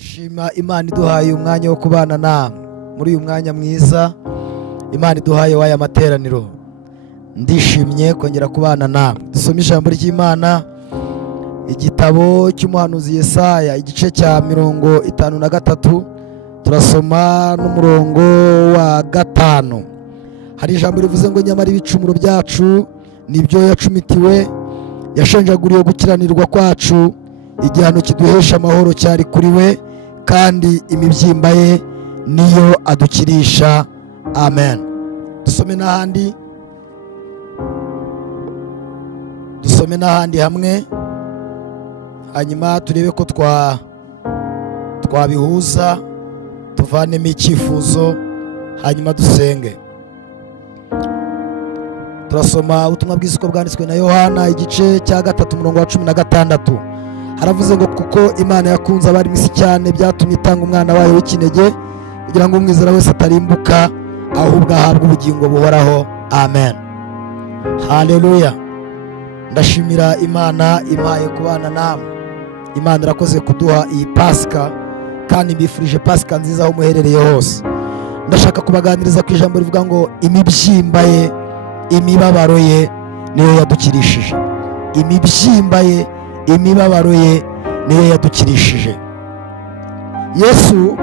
Shima Imana iduhaye umwanya wo kubana namwe muri uyu mwanya mwiza Imana iduhaye w'aya materaniro. Ndishimye kongera kubana namwe. Dusome ijambo ry'Imana, igitabo cy'umuhanuzi Yesaya igice cya 53, turasoma n'umurongo wa 5. Hari ijambo rivuze ngo nyamara ibicumuro byacu nibyo yacumitiwe, yashenjaguriye gukiranirwa kwacu, igihano kiduhesha amahoro cyari kuri we, kandi imibyimba ye niyo adukirisha. Amen. Dusome n'ahandi hamwe, hanyuma turebe ko twabihuza, tuvanemo icyifuzo, hanyuma dusenge. Turasoma ubutumwa bwiza uko bwanditswe na Yohana igice cya 3 umurongo wa 16. Haravuze ngo kuko Imana yakunze abari misi cyane byatumye itanga umwana wayo w'ikinege, kugira ngo umwizera wese atarimbuka ahubwo ahabwe ubugingo buhoraho. Amen. Haleluya. Ndashimira Imana impaye kubana namwe. Imana irakoze kuduha iyi Pasika, kandi mbifurije Pasika nziza aho muherereye hose. Ndashaka kubaganiriza ku ijambo rivuga ngo imibyimba ye, imibabaro ye niyo yadukirishije. Imibyimba ye, imibabaro ye niyo yadukirishije. Yesu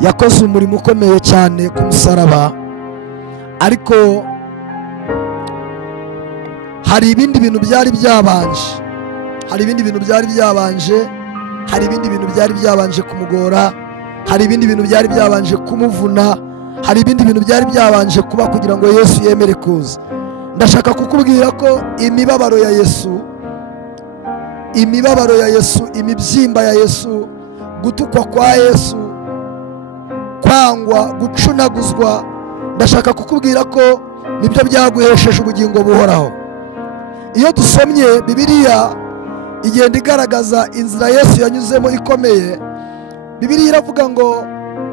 yakoze umurimo ukomeye cyane ku musaraba, ariko hari ibindi bintu byari byabanje kumugora, hari ibindi bintu byari byabanje kumuvuna, hari ibindi bintu byari byabanje kuba kugira ngo Yesu yemere kuza. Ndashaka kukubwira ko imibabaro ya Yesu, imibyimba ya Yesu, gutukwa kwa Yesu, kwangwa, gucunaguzwa, ndashaka kukubwira ko nibyo byaguhesheje ubugingo buhoraho. Iyo dusomye Bibiliya igenda igaragaza inzira Yesu yanyuzemo ikomeye. Bibiliya iravuga ngo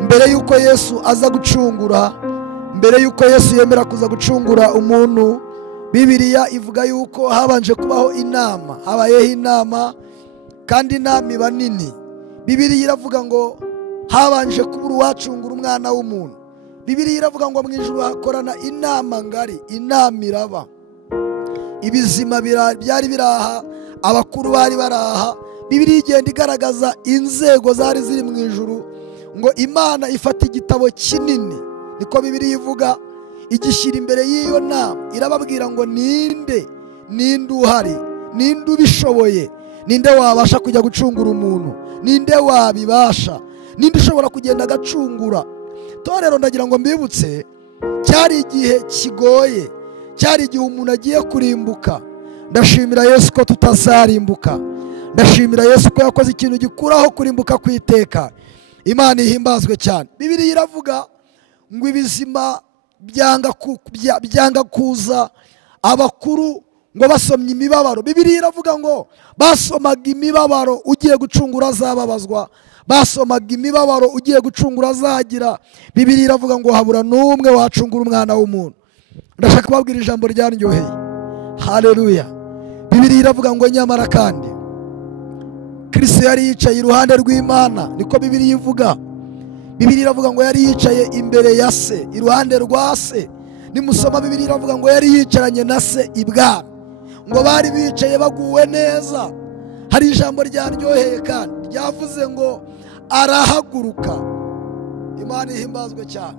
mbere yuko Yesu aza gucungura, mbere yuko Yesu yemera kuza gucungura umuntu, Bibiliya ivuga yuko habanje kubaho inama, habayeho inama, kandi inama iba nini. Bibiliya iravuga ngo habanje kubura uwacungura umwana w'umuntu. Bibiliya iravuga ngo mu ijuru hakorana inama ngari, inama iraba, ibizima byari biraha, abakuru bari baraha. Bibiliya igenda igaragaza inzego zari ziri mu ijuru, ngo Imana ifata igitabo kinini, niko Bibiliya ivuga, igishyira imbere y'iyo nama, irababwira ngo ninde uhari, ninde ubishoboye, ninde wabasha kujya gucungura umuntu, ninde wabibasha, ninde ushobora kugenda agacungura. Torero, ndagira ngo mbibutse, cyari igihe kigoye, cyari igihe umuntu agiye kurimbuka. Ndashimira Yesu ko tutazarimbuka. Ndashimira Yesu ko yakoze ikintu gikuraho kurimbuka kwiteka. Imana ihimbazwe cyane. Bibiliya iravuga ngo ibizima byanga kuza, abakuru ngo basomye imibabaro. Bibiliya iravuga ngo basomaga imibabaro ugiye gucungura azababazwa, basomaga imibabaro ugiye gucungura azagira. Bibiliya iravuga ngo habura n'umwe wacungura umwana w'umuntu. Ndashaka kubabwira ijambo ryanryoheye. Haleluya. Bibiliya iravuga ngo nyamara kandi Kristo yari yicaye iruhande rw'Imana, niko Bibiliya ivuga. Bibiliya iravuga ngo yari yicaye imbere ya se, iruhande rwa se. Nimusoma Bibiliya iravuga ngo yari yicaranye na se ibwami, ngo bari bicaye baguwe neza. Hari ijambo ryaryoheye kandi ryavuze ngo arahaguruka. Imana ihimbazwe cyane.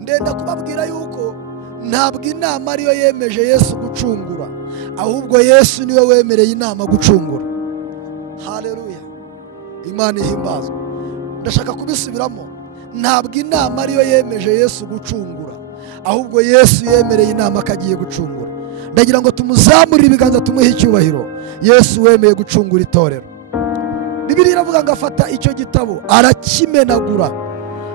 Ndenda kubabwira yuko ntabwo inama ariyo yemeje Yesu gucungura, ahubwo Yesu niwe wemereye inama gucungura. Haleluya. Imana ihimbazwe. Ndashaka kubisubiramo, ntabwo inama ariyo yemeje Yesu gucungura, ahubwo Yesu yemereye inama akagiye gucungura. Ndagira ngo tumuzamurire ibiganza, tumuhe icyubahiro. Yesu wemeye gucungura itorero. Bibiliya iravuga ngo afata icyo gitabo arakimenagura,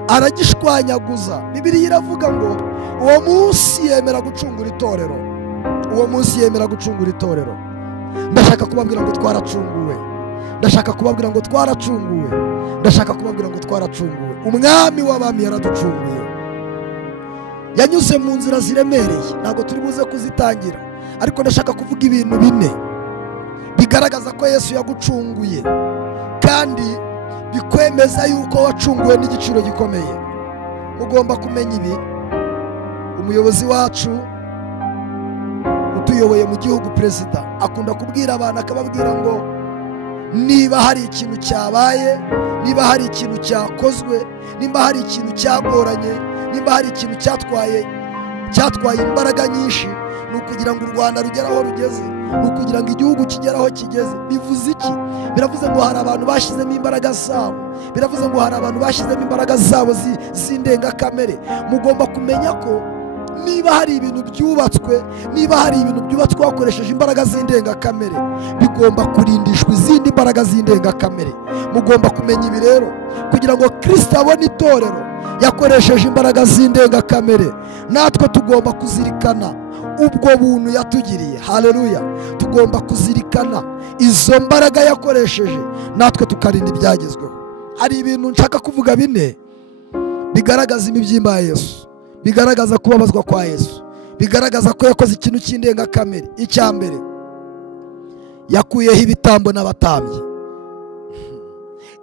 aragishwanyaguza. Bibiliya iravuga ngo uwo munsi yemera gucungura itorero, uwo munsi yemera gucungura itorero. Ndashaka kubabwira ngo twaracunguwe, ndashaka kubabwira ngo twaracunguwe, ndashaka kubabwira ngo twaracunguwe. Umwami w'abami yaraducunguye, yanyuze mu nzira ziremereye, ntabwo turi buze kuzitangira, ariko ndashaka kuvuga ibintu bine bigaragaza ko Yesu yagucunguye, kandi bikwemeza yuko wacunguwe n'igiciro gikomeye. Ugomba kumenya ibi. Umuyobozi wacu utuyoboye mu gihugu, perezida, akunda kubwira abantu akababwira ngo niba hari ikintu cyabaye, niba hari ikintu cyakozwe, niba hari ikintu cyagoranye, niba hari ikintu cyatwaye imbaraga nyinshi, ni ukugira ngo u Rwanda rugere aho rugeze, ni ukugira ngo igihugu kigere aho kigeze. Bivuze iki? Biravuze ngo hari abantu bashyizemo imbaraga zabo, biravuze ngo hari abantu bashyizemo imbaraga zabo z'indengakamere. Mugomba kumenya ko niba hari ibintu byubatswe, niba hari ibintu byubatswe hakoresheje imbaraga z'indengakamere, bigomba kurindishwa izindi mbaraga z'indengakamere. Mugomba kumenya ibi rero, kugira ngo Kristo abone itorero yakoresheje imbaraga z'indengakamere. Natwe tugomba kuzirikana ubwo buntu yatugiriye. Haleluya! Tugomba kuzirikana izo mbaraga yakoresheje, natwe tukarinda ibyagezweho. Hari ibintu nshaka kuvuga bine bigaragaza imibyimba ya Yesu, bigaragaza kubabazwa kwa Yesu, bigaragaza ko yakoze ikintu cy'indengakamere. Icya mbere, yakuyeho ibitambo n'abatambyi.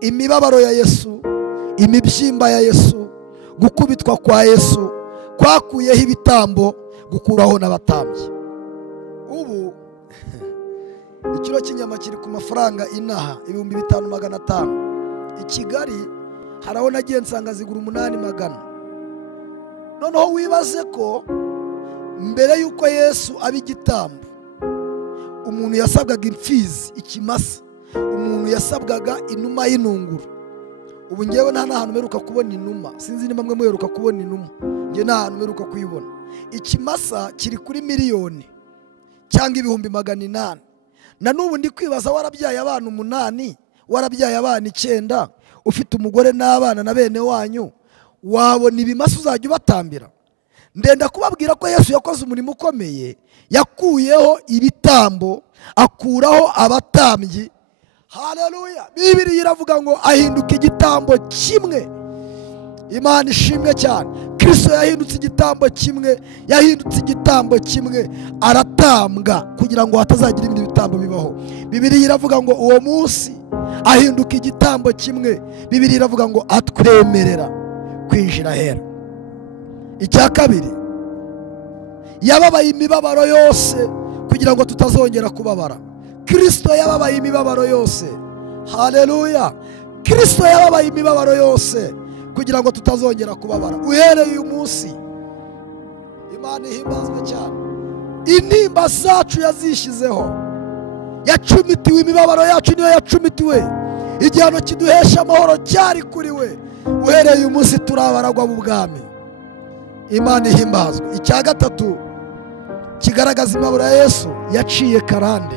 Imibabaro ya Yesu, imibyimba ya Yesu, gukubitwa kwa Yesu kwakuyeho ibitambo, gukuraho n'abatambyi. Ubu ikiro cy'inyama kiri ku mafaranga inaha 5,500. I Kigali haraho nagiye nsanga zigura 800. Noneho wibaze ko mbere yuko Yesu aba igitambo, umuntu yasabwaga imfizi, ikimasa, umuntu yasabwaga inuma y'intunguru. Ubu ngewe nta hantu meruka kubona inuma, sinzi ni bamwe muheruka kubona inuma, nge nta hantu meruka kuyibona. Ikimasa kiri kuri miliyoni cyangwa 800,000. Na n'ubu ndi kwibaza, warabyaye abana 8, warabyaye abana 9, ufite umugore n'abana na bene wanyu, wabona ibimasa uzajya ubatambira? Ndenda kubabwira ko Yesu yakoze umurimo ukomeye, yakuyeho ibitambo, akuraho abatambyi. Haleluya! Bibiliya iravuga ngo ahinduka igitambo kimwe. Imana ishimwe cyane. Kristo yahindutse igitambo kimwe, yahindutse igitambo kimwe, aratambwa kugira ngo hatazagira ibindi bitambo bibaho. Bibiliya iravuga ngo uwo munsi ahinduka igitambo kimwe. Bibiliya iravuga ngo atwemerera kwinjira hera. Icya kabiri, yababaye imibabaro yose kugira ngo tutazongera kubabara. Kristo yababaye imibabaro yose. Haleluya! Kristo yababaye imibabaro yose kugira ngo tutazongera kubabara. Uhereye uyu munsi, Imana ihimbazwe cyane, intimba zacu yazishyizeho, yacumitiwe imibabaro yacu, niyo yacumitiwe. Igihano kiduhesha amahoro cyari kuri we. Uhereye uyu munsi turabaragwa mu bwami. Imana ihimbazwe. Icya gatatu kigaragaza imibabaro ya Yesu, yaciye karande.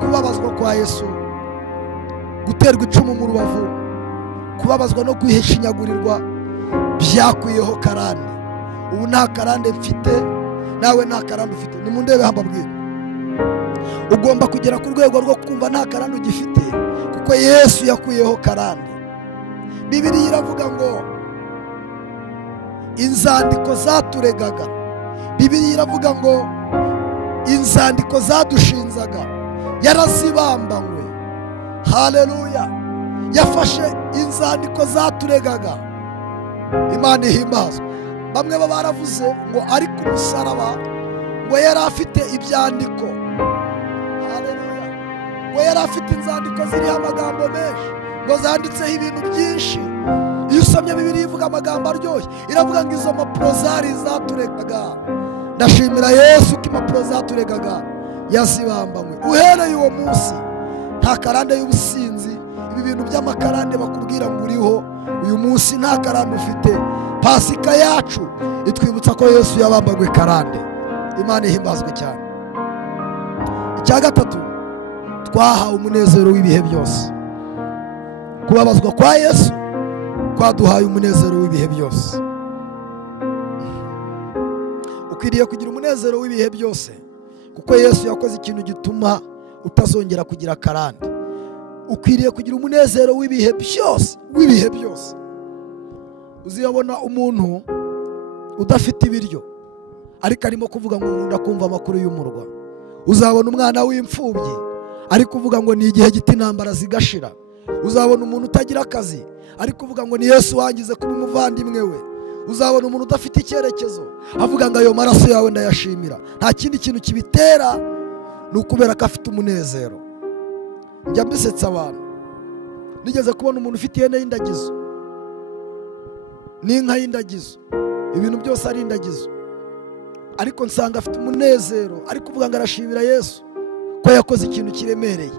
Kubabazwa kwa Yesu, guterwa icumu mu rubavu, kubabazwa no kwihishinyagurirwa, byakuyeho karande. Ubu nta karande mfite, nawe nta karande ufite. Nimundebe hambabwira, ugomba kugera ku rwego rwo kumva nta karande ugifite, kuko Yesu yakuyeho karande. Bibiliya iravuga ngo inzandiko zaturegaga, Bibiliya iravuga ngo inzandiko zadushinzaga yarazibambanywe. Haleluya! Yafashe inzandiko zaturegaga. Imana ihimbazwe. Bamwe baravuze ngo ari ku musaraba ngo yari afite ibyandiko. Haleluya! Ngo yari afite inzandiko ziriho amagambo menshi, ngo zanditseho ibintu byinshi. Iyo usomye Bibiliya ivuga amagambo aryoshye, iravuga ngo izo mpapuro zari zaturegaga. Ndashimira Yesu ko impapuro zaturegaga yazibambanywe. Uhereye uwo munsi nta karande y'ubusinzi, ibi bintu by'amakarande bakubwira ngo uriho, uyu munsi nta karande ufite. Pasika yacu itwibutsa ko Yesu yabambanywe karande. Imana ihimbazwe cyane. Icya gatatu, twahawe umunezero w'ibihe byose. Kubabazwa kwa Yesu kwaduhaye umunezero w'ibihe byose. Ukwiriye kugira umunezero w'ibihe byose, kuko Yesu yakoze ikintu gituma utazongera kugira karande. Ukwiriye kugira umunezero w'ibihe byose, w'ibihe byose. Uziyabona umuntu udafite ibiryo ariko arimo kuvuga ngo nkunda kumva amakuru y'umurwa. Uzabona umwana w'imfubyi ari kuvuga ngo ni igihe gito intambara zigashira. uzabona umuntu utagira akazi ariko uvuga ngo ni Yesu wangize kuba umuvandimwe we. Uzabona umuntu udafite icyerekezo avuga ngo ayo maraso yawe ndayashimira. Nta kindi kintu kibitera, ni ukubera ko afite umunezero. Njya mbisetsa abantu, nigeze kubona umuntu ufite ihene y'indagizo n'inka y'indagizo, ibintu byose ari indagizo, ariko nsanga afite umunezero, ariko uvuga ngo arashimira Yesu ko yakoze ikintu kiremereye.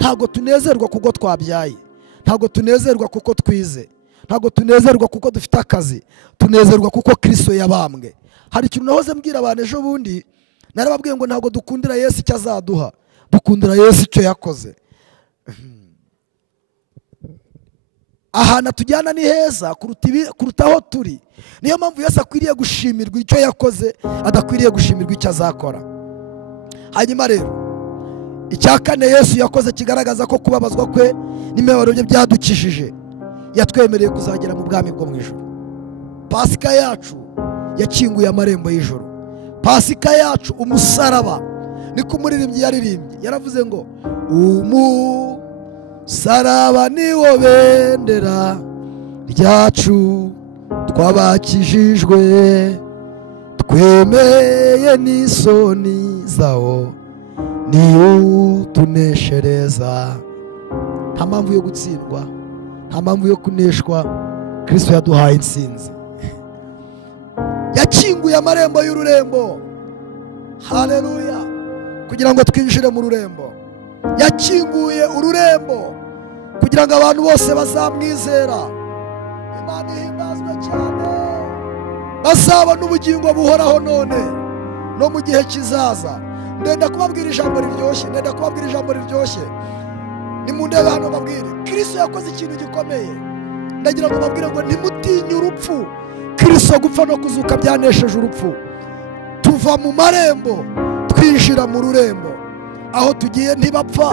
Ntabwo tunezerwa kuko twabyaye, ntabwo tunezerwa kuko twize, ntabwo tunezerwa kuko dufite akazi, tunezerwa kuko Kristo yabambwe. Hari ikintu nahoze mbwira abantu ejo bundi, narababwiye ngo ntabwo dukundira Yesu icyo azaduha, dukundira Yesu icyo yakoze. Ahantu atujyana ni heza kuruta aho turi. Niyo mpamvu Yesu akwiriye gushimirwa icyo yakoze, adakwiriye gushimirwa icyo azakora. Hanyuma rero, icya kane Yesu yakoze kigaragaza ko kubabazwa kwe n'imibabaro bye byadukijije, yatwemereye kuzagera mu bwami bwo mu ijuru. Pasika yacu yakinguye amarembo y'ijuru. Pasika yacu, umusaraba, niko umuririmbyi yaririmbye, yaravuze ngo umusaraba niwo bendera ryacu, twabakijijwe twemeye n'isoni zawo, niyo utuneshereza. Nta mpamvu yo gutsindwa, nta mpamvu yo kuneshwa, Kristo yaduhaye intsinzi. Yakinguye amarembo y'ururembo, haleluya, kugira ngo twinjire mu rurembo. Yakinguye ururembo kugira ngo abantu bose bazamwizera. Imana ihimbazwe cyane. Bazabona ubugingo buhoraho none no mu gihe kizaza. Ndenda kubabwira ijambo riryoshye, nimundebe hano babwire, Kristo yakoze ikintu gikomeye. Ndagira ngo babwire ngo ntimutinye urupfu. Kristo gupfa no kuzuka byanesheje urupfu. Tuva mu marembo twinjira mu rurembo. Aho tugiye ntibapfa,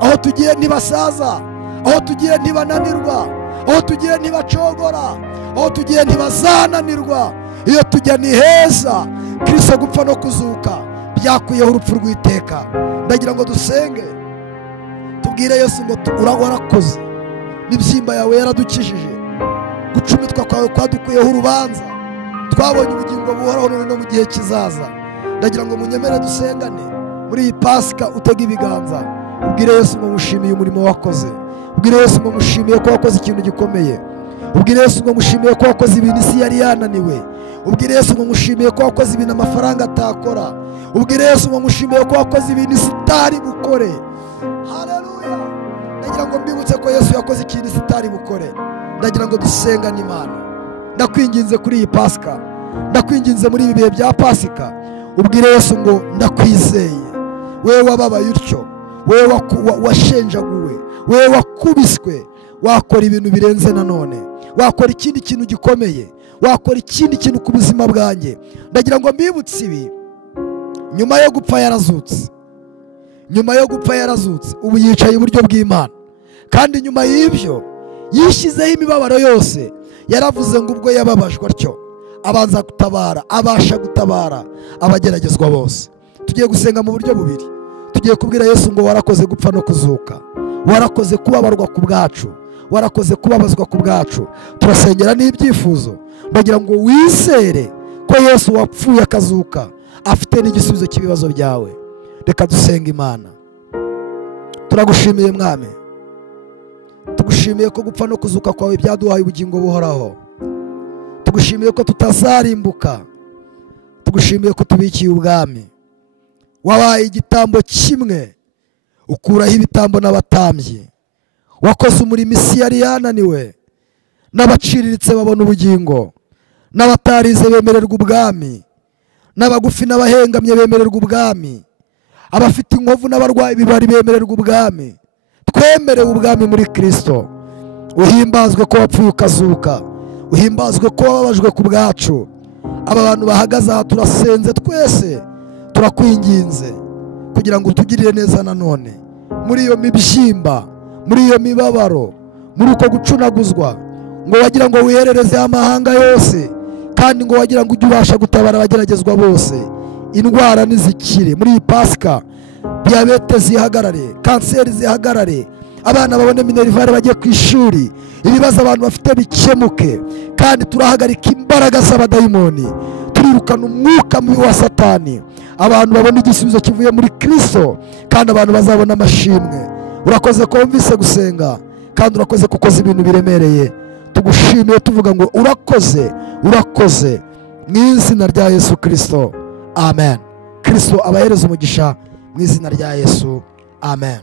aho tugiye ntibasaza, aho tugiye ntibananirwa, aho tugiye ntibacogora, aho tugiye ntibazananirwa. Iyo tujya ni heza. Kristo gupfa no kuzuka byakuyeho urupfu rw'iteka. Ndagira ngo dusenge, tubwire Yesu ngo warakoze, n'ibyimba yawe yaradukijije, gucumitwa kwawe kwadukuyeho urubanza, twabonye ubugingo buhoraho none no mu gihe kizaza. Ndagira ngo munyemere dusengane muri iyi Pasika. Utega ibiganza, ubwire Yesu ngo mushimiye umurimo wakoze, ubwire Yesu ngo mushimiye ko wakoze ikintu gikomeye, ubwire Yesu ngo mushimiye ko wakoze ibintu isi yari yananiwe, ubwire Yesu ngo mushimiye ko wakoze ibintu amafaranga atakora, ubwire Yesu ngo mushimiye ko wakoze ibintu isi itari bukore. Haleluya. Ndagira ngo mbibutse ko Yesu yakoze ikintu isi itari bukore. Ndagira ngo dusengane Imana. Ndakwinginze kuri iyi Pasika, ndakwinginze muri ibi bihe bya Pasika, ubwire Yesu ngo ndakwizeye. Wewe wababaye utyo, wewe washenjaguwe, wewe wakubiswe, wakora ibintu birenze nanone, wakora ikindi kintu gikomeye, wakora ikindi kintu ku buzima bwanjye. Ndagira ngo mbibutse ibi, nyuma yo gupfa yarazutse, nyuma yo gupfa yarazutse, ubu yicaye iburyo bw'Imana. Kandi nyuma y'ibyo yishyizeho imibabaro yose. Yaravuze ngo ubwo yababajwe atyo abanza gutabara, abasha gutabara abageragezwa bose. Tugiye gusenga mu buryo bubiri. Tugiye kubwira Yesu ngo warakoze gupfa no kuzuka, warakoze kubabarwa ku bwacu, warakoze kubabazwa ku bwacu. Turasengera n'ibyifuzo. Ndagira ngo wizere ko Yesu wapfuye akazuka afite n'igisubizo cy'ibibazo byawe. Reka dusenga Imana. Turagushimiye Mwami, tugushimiye ko gupfa no kuzuka kwawe byaduhaye ubugingo buhoraho. Tugushimiye ko tutazarimbuka, tugushimiye ko tubikiye ubwami. Wabaye igitambo kimwe, ukuraho ibitambo n'abatambyi. Wakoze umurimo isi yari yananiwe, n'abaciriritse babona ubugingo, n'abatarize bemererwa ubwami, n'abagufi n'abahengamye bemererwa ubwami, abafite inkovu n'abarwayi bibari bemererwa ubwami. Twemerewe ubwami muri Kristo. Uhimbazwe ko wapfuye ukazuka, uhimbazwe ko wababajwe ku bwacu. Aba bantu bahagaze aha turasenze twese, turakwinginze kugira ngo utugirire neza nanone muri iyo mibyimba, muri iyo mibabaro, muri uko gucunaguzwa, ngo wagira ngo wiherereze amahanga yose, kandi ngo wagira ngo ujye ubasha gutabara abageragezwa bose. Indwara nizikire muri iyi Pasika, diyabete zihagarare, kanseri zihagarare, abana babone minerivare bagiye ku ishuri, ibibazo abantu bafite bikemuke. Kandi turahagarika imbaraga z'abadayimoni, turirukana umwuka mubi wa Satani, abantu babona igisubizo kivuye muri Kristo, kandi abantu bazabona amashimwe. Urakoze ko wumvise gusenga, kandi urakoze ko ukoze ibintu biremereye. Tugushimiye tuvuga ngo urakoze, urakoze, mu izina rya Yesu Kristo, amen. Kristo abahereza umugisha mu izina rya Yesu, amen.